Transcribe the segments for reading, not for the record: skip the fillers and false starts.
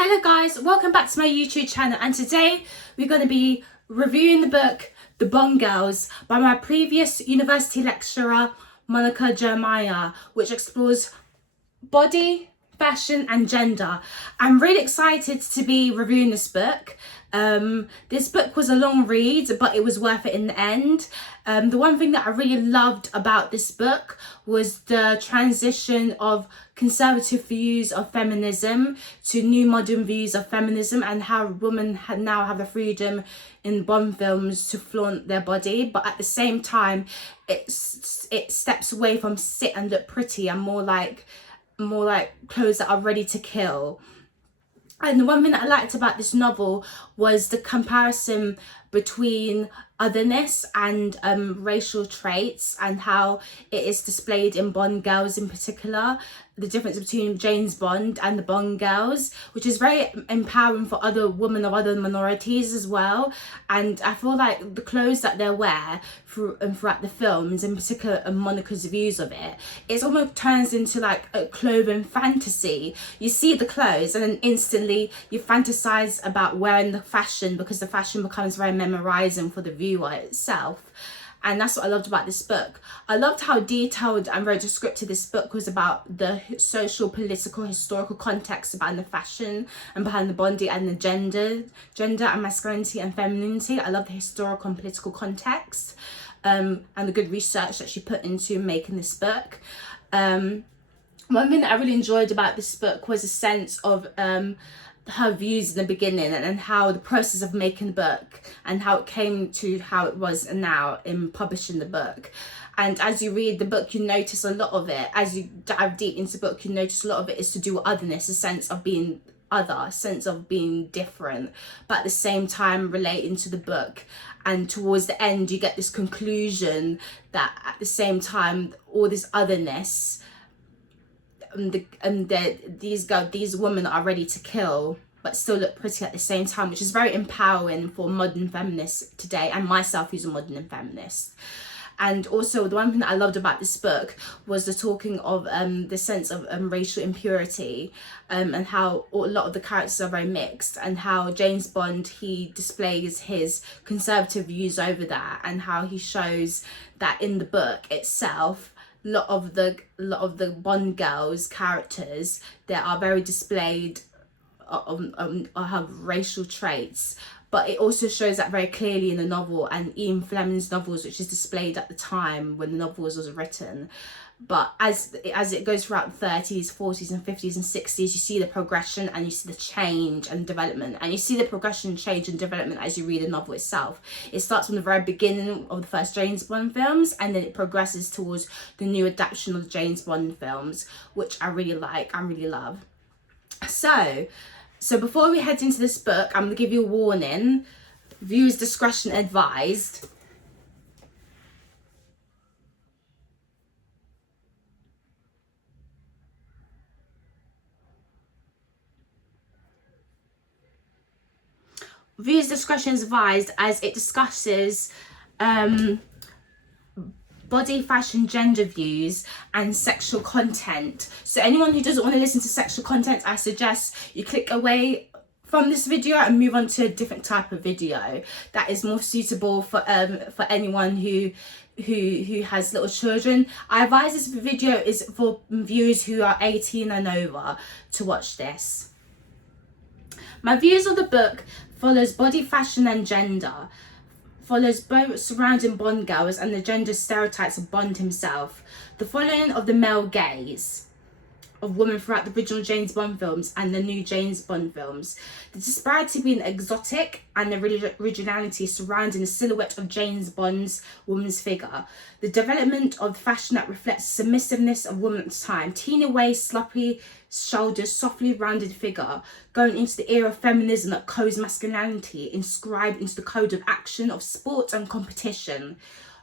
Hello guys, welcome back to my YouTube channel, and today we're going to be reviewing the book The Bond Girls by my previous university lecturer Monica Germana, which explores body, fashion and gender. I'm really excited to be reviewing this book. This book was a long read, but it was worth it in the end. The one thing that I really loved about this book was the transition of conservative views of feminism to new modern views of feminism, and how women now have the freedom in Bond films to flaunt their body, but at the same time it steps away from sit and look pretty and more like clothes that are ready to kill. And the one thing that I liked about this novel was the comparison between otherness and racial traits, and how it is displayed in Bond Girls in particular. The difference between James Bond and the Bond Girls, which is very empowering for other women of other minorities as well. And I feel like the clothes that they wear throughout the films, in particular and Monica's views of it, it almost turns into like a clothing fantasy. You see the clothes and then instantly you fantasize about wearing the fashion, because the fashion becomes very memorizing for the viewer itself. And that's what I loved about this book. I loved how detailed and very descriptive this book was about the social, political, historical context behind the fashion and behind the body and the gender and masculinity and femininity. I love the historical and political context and the good research that she put into making this book. One thing that I really enjoyed about this book was a sense of her views in the beginning, and how the process of making the book and how it came to how it was now in publishing the book. And as you read the book, you notice a lot of it. As you dive deep into the book, you notice a lot of it is to do with otherness, a sense of being other, a sense of being different, but at the same time relating to the book. And towards the end, you get this conclusion that at the same time, all this otherness, these women are ready to kill but still look pretty at the same time, which is very empowering for modern feminists today, and myself who's a modern feminist. And also the one thing that I loved about this book was the talking of the sense of racial impurity, and how a lot of the characters are very mixed, and how James Bond, he displays his conservative views over that, and how he shows that in the book itself a lot of the Bond girls characters, they are very displayed have racial traits. But it also shows that very clearly in the novel, and Ian Fleming's novels, which is displayed at the time when the novels was written. But as it goes throughout the 30s, 40s and 50s and 60s, you see the progression and you see the change and development. And you see the progression, change and development as you read the novel itself. It starts from the very beginning of the first James Bond films, and then it progresses towards the new adaptation of the James Bond films, which I really like, I really love. So before we head into this book, I'm going to give you a warning. Viewers' discretion advised. Viewers' discretion is advised, as it discusses body, fashion, gender views and sexual content. So anyone who doesn't want to listen to sexual content, I suggest you click away from this video and move on to a different type of video that is more suitable for anyone who has little children. I advise this video is for viewers who are 18 and over to watch this. My views of the book follows body, fashion and gender, follows both surrounding Bond girls and the gender stereotypes of Bond himself, the following of the male gaze of women throughout the original James Bond films and the new James Bond films, the disparity being exotic and the originality surrounding the silhouette of James Bond's woman's figure, the development of fashion that reflects submissiveness of woman's time, teeny waist, sloppy shoulders, softly rounded figure, going into the era of feminism that codes masculinity, inscribed into the code of action of sport and competition.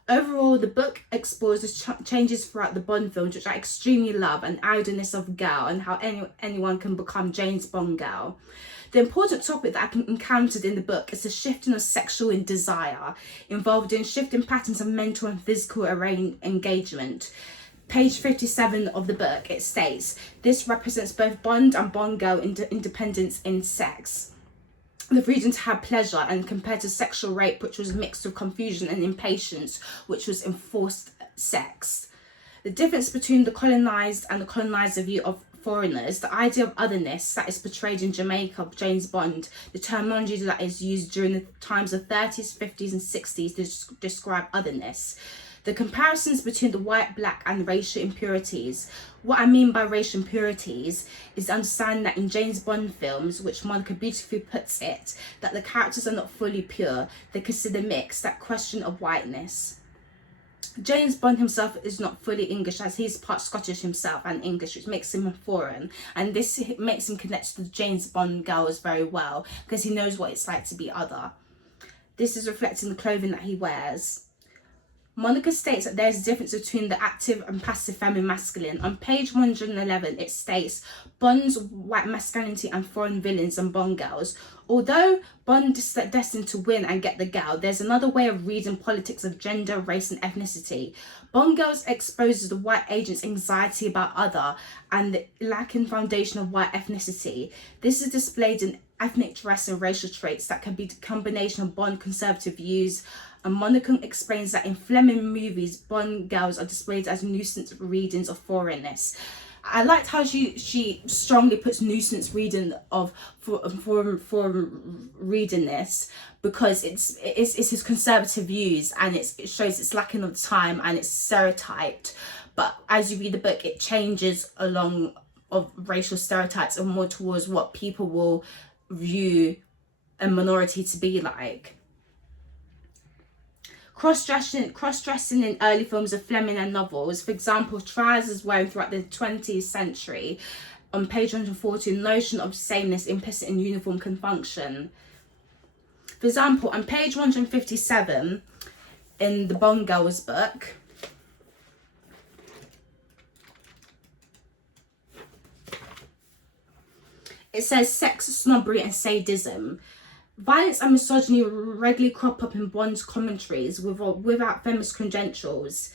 Overall, the book explores the changes throughout the Bond films, which I extremely love, and idleness of girl, and how anyone can become James Bond girl. The important topic that I encountered in the book is the shifting of sexual and desire, involved in shifting patterns of mental and physical engagement. Page 57 of the book, it states, this represents both Bond and Bond girl independence in sex. The freedom to have pleasure, and compared to sexual rape, which was mixed with confusion, and impatience, which was enforced sex. The difference between the colonized and the colonizer view of foreigners, the idea of otherness that is portrayed in Jamaica of James Bond, the terminology that is used during the times of 30s, 50s and 60s to describe otherness. The comparisons between the white, black and racial impurities. What I mean by racial impurities is understanding that in James Bond films, which Monica beautifully puts it, that the characters are not fully pure, they consider mixed, that question of whiteness. James Bond himself is not fully English, as he's part Scottish himself and English, which makes him foreign, and this makes him connect to the James Bond girls very well because he knows what it's like to be other. This is reflected in the clothing that he wears. Monica states that there's a difference between the active and passive feminine masculine. On page 111, it states, Bond's white masculinity and foreign villains and Bond girls. Although Bond is destined to win and get the girl, there's another way of reading politics of gender, race and ethnicity. Bond girls exposes the white agent's anxiety about other and the lacking foundation of white ethnicity. This is displayed in ethnic dress and racial traits that can be the combination of Bond conservative views. And Monica explains that in Fleming movies, Bond girls are displayed as nuisance readings of foreignness. I liked how she strongly puts nuisance reading of foreign reading this, because it's his conservative views, and it shows it's lacking of time and it's stereotyped. But as you read the book, it changes along of racial stereotypes and more towards what people will view a minority to be like. Cross-dressing in early films of Fleming and novels, for example, trousers worn throughout the 20th century. On page 140, the notion of sameness implicit in uniform can function. For example, on page 157 in the Bond Girls book, it says sex, snobbery and sadism. Violence and misogyny regularly crop up in Bond's commentaries without feminist credentials.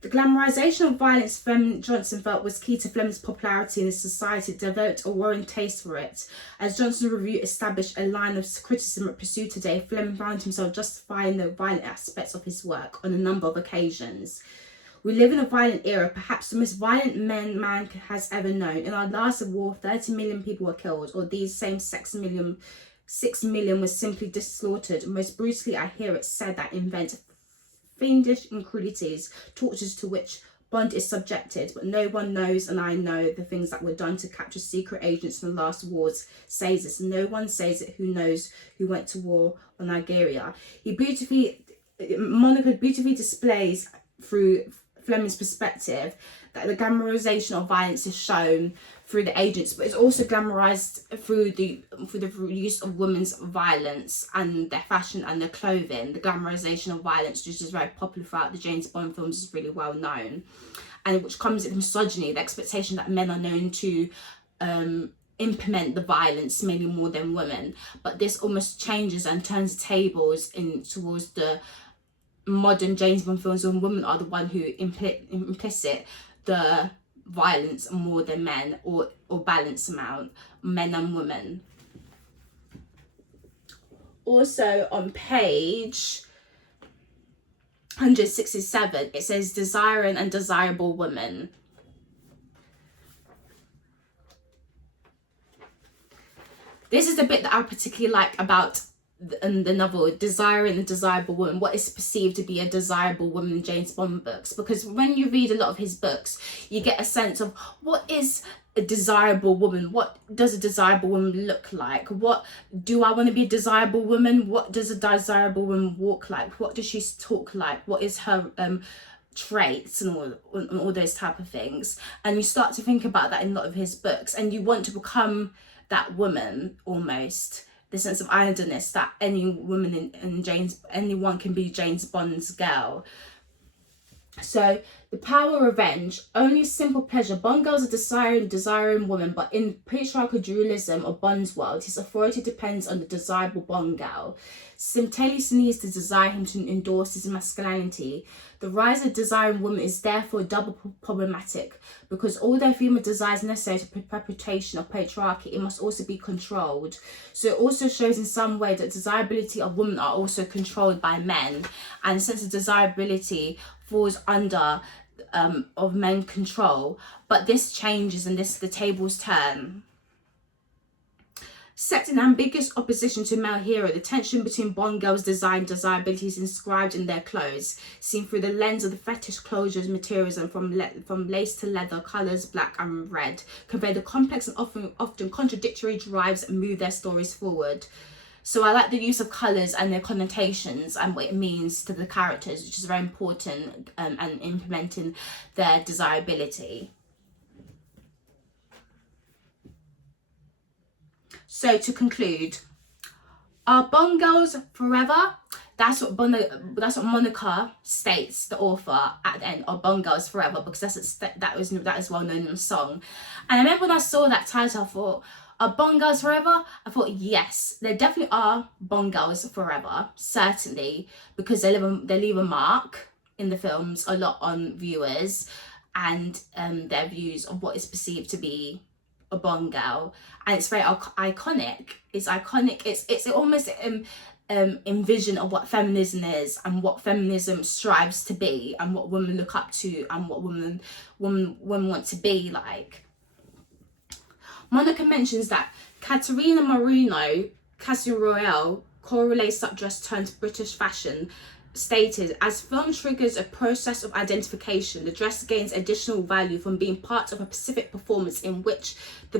The glamorization of violence Johnson felt was key to Fleming's popularity in his society, developed a worrying taste for it. As Johnson's review established a line of criticism pursued today, Fleming found himself justifying the violent aspects of his work on a number of occasions. We live in a violent era, perhaps the most violent man has ever known. In our last war, 30 million people were killed, or these same 6 million was simply slaughtered. Most brutally, I hear it said that invent fiendish cruelties, tortures to which Bond is subjected, but no one knows, and I know, the things that were done to capture secret agents in the last wars says this. No one says it who knows who went to war on Nigeria. Monica beautifully displays through Fleming's perspective that the glamorization of violence is shown through the agents, but it's also glamorized through the use of women's violence and their fashion and their clothing. The glamorization of violence, which is very popular throughout the James Bond films, is really well known, and which comes with misogyny, the expectation that men are known to implement the violence maybe more than women. But this almost changes and turns tables towards the modern James Bond films, when women are the one who implicit the violence more than men, or balance amount, men and women. Also on page 167, it says desiring and desirable women. This is the bit that I particularly like about the novel, Desiring a Desirable Woman. What is perceived to be a desirable woman in James Bond books, because when you read a lot of his books, you get a sense of what is a desirable woman, what does a desirable woman look like, what do I want to be a desirable woman, what does a desirable woman walk like, what does she talk like, what is her traits and all those type of things. And you start to think about that in a lot of his books, and you want to become that woman almost. The sense of idleness that any woman anyone can be James Bond's girl. So The power of revenge, only simple pleasure. Bond girls are desiring woman, but in patriarchal dualism or Bond's world, his authority depends on the desirable Bond girl. Simultaneously needs to desire him to endorse his masculinity. The rise of desiring woman is therefore double problematic, because although female desire is necessary to perpetuation of patriarchy, it must also be controlled. So it also shows in some way that desirability of women are also controlled by men, and since the desirability falls under of men control, but this changes and the tables turn. Set in ambiguous opposition to male hero, the tension between Bond girls' desire and desirability is inscribed in their clothes, seen through the lens of the fetish clothes materials, and from lace to leather, colours black and red, convey the complex and often contradictory drives and move their stories forward. So I like the use of colours and their connotations and what it means to the characters, which is very important, and implementing their desirability. So to conclude, are Bond girls forever? That's what Monica states, the author, at the end, are Bond girls forever, because that is well known in the song. And I remember when I saw that title, I thought, are Bond girls forever? I thought, yes, there definitely are Bond girls forever, certainly, because they leave a mark in the films a lot on viewers and their views of what is perceived to be a Bond girl, and it's very iconic. It's iconic. It's almost envision of what feminism is and what feminism strives to be and what women look up to and what women want to be like. Monica mentions that Caterina Marino, Casino Royale, correlates that dress turns British fashion, stated, as film triggers a process of identification, the dress gains additional value from being part of a specific performance in which the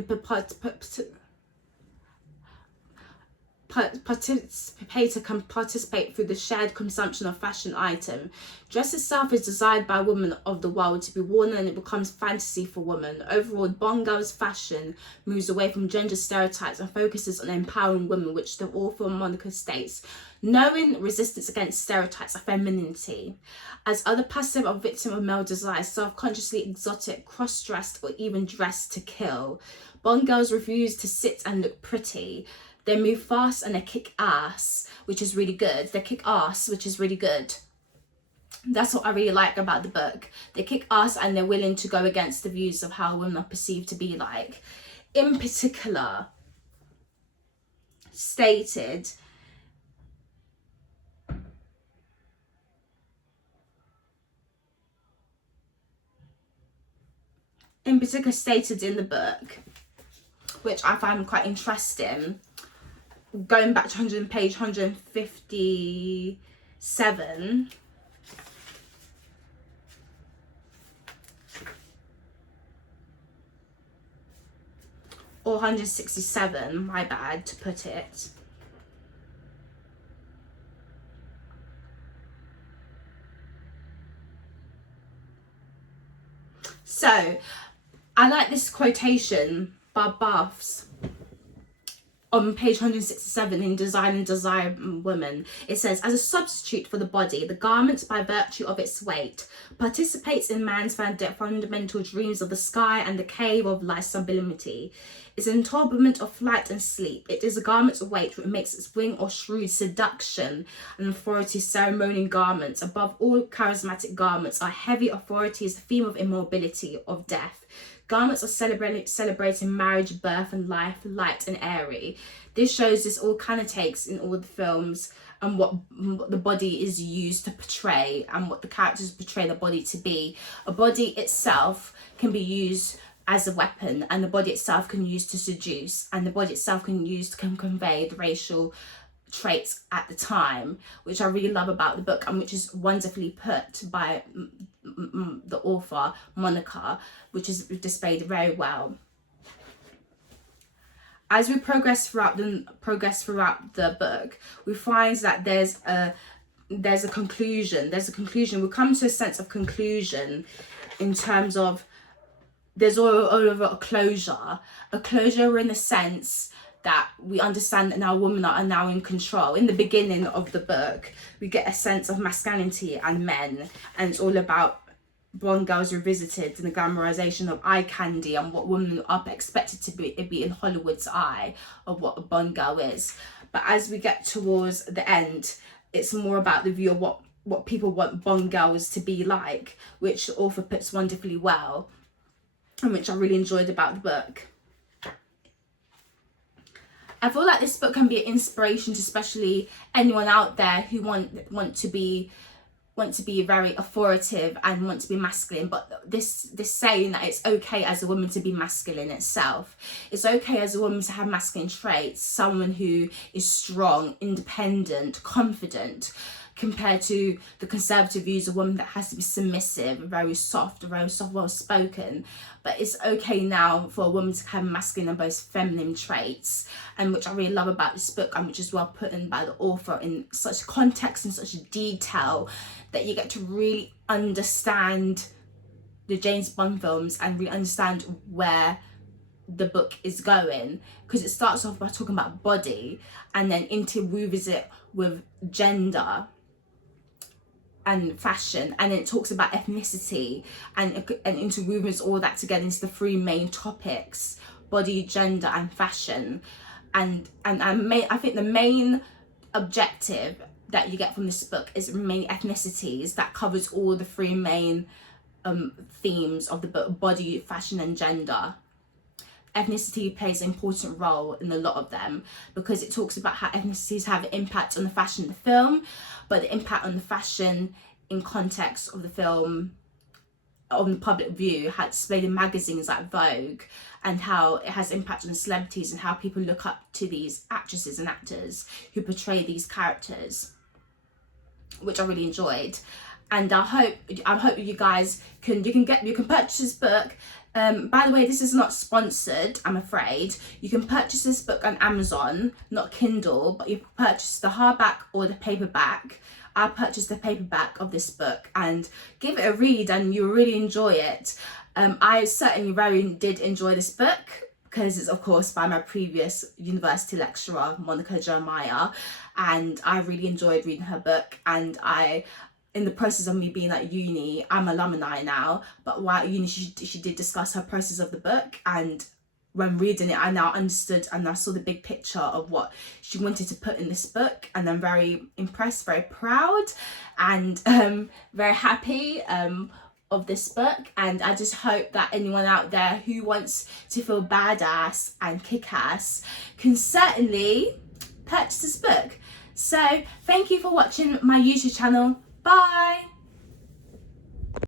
participator can participate through the shared consumption of fashion item. Dress itself is desired by women of the world to be worn, and it becomes fantasy for women. Overall, Bond girls' fashion moves away from gender stereotypes and focuses on empowering women, which the author Monica states, knowing resistance against stereotypes of femininity. As other passive or victim of male desire, self-consciously exotic, cross-dressed, or even dressed to kill. Bond girls refuse to sit and look pretty. They move fast and they kick ass, which is really good. They kick ass, which is really good. That's what I really like about the book. They kick ass and they're willing to go against the views of how women are perceived to be like. In particular, stated in the book, which I find quite interesting, going back to page 157, or 167, my bad to put it. So I like this quotation by Baths on page 167 in Design and Desire Women. It says, as a substitute for the body, the garment, by virtue of its weight, participates in man's fundamental dreams of the sky and the cave of life's sublimity. It's an entablment of flight and sleep. It is a garment's weight which makes its wing or shrewd seduction and authority ceremonial garments. Above all charismatic garments, our heavy authority is the theme of immobility, of death. Garments are celebrating marriage, birth and life, light and airy. This shows this all kind of takes in all the films and what the body is used to portray and what the characters portray the body to be. A body itself can be used as a weapon, and the body itself can be used to seduce, and the body itself can convey the racial traits at the time, which I really love about the book and which is wonderfully put by the author Monica, which is displayed very well. As we progress throughout the book, we find that there's a conclusion. We come to a sense of conclusion in terms of there's all over a closure in the sense that we understand that now women are now in control. In the beginning of the book, we get a sense of masculinity and men, and it's all about Bond Girls Revisited and the glamorization of eye candy and what women are expected to be in Hollywood's eye of what a Bond girl is. But as we get towards the end, it's more about the view of what people want Bond girls to be like, which the author puts wonderfully well, and which I really enjoyed about the book. I feel like this book can be an inspiration to especially anyone out there who want to be very authoritative and want to be masculine, but this saying that it's okay as a woman to be masculine itself. It's okay as a woman to have masculine traits, someone who is strong, independent, confident, compared to the conservative views of women that has to be submissive, very soft, well spoken. But it's okay now for a woman to have masculine and both feminine traits, and which I really love about this book, and which is well put in by the author in such context and such detail that you get to really understand the James Bond films and really understand where the book is going, because it starts off by talking about body and then interweaves it with gender and fashion, and then it talks about ethnicity and interweaves all that together into the three main topics: body, gender and fashion. And I think the main objective that you get from this book is mainly ethnicities, that covers all the three main themes of the book: body, fashion and gender. Ethnicity plays an important role in a lot of them, because it talks about how ethnicities have an impact on the fashion of the film, but the impact on the fashion in context of the film, on the public view, how it's displayed in magazines like Vogue, and how it has impact on celebrities and how people look up to these actresses and actors who portray these characters, which I really enjoyed. And I hope you guys can purchase this book. By the way, this is not sponsored, I'm afraid. You can purchase this book on Amazon, not Kindle, but you can purchase the hardback or the paperback. I purchased the paperback of this book, and give it a read and you'll really enjoy it. I certainly did enjoy this book, because it's of course by my previous university lecturer, Monica Germana, and I really enjoyed reading her book. And in the process of me being at uni, I'm alumni now, but while at uni she did discuss her process of the book, and when reading it I now understood and I saw the big picture of what she wanted to put in this book, and I'm very impressed, very proud and very happy of this book. And I just hope that anyone out there who wants to feel badass and kick-ass can certainly purchase this book. So thank you for watching my YouTube channel. Bye.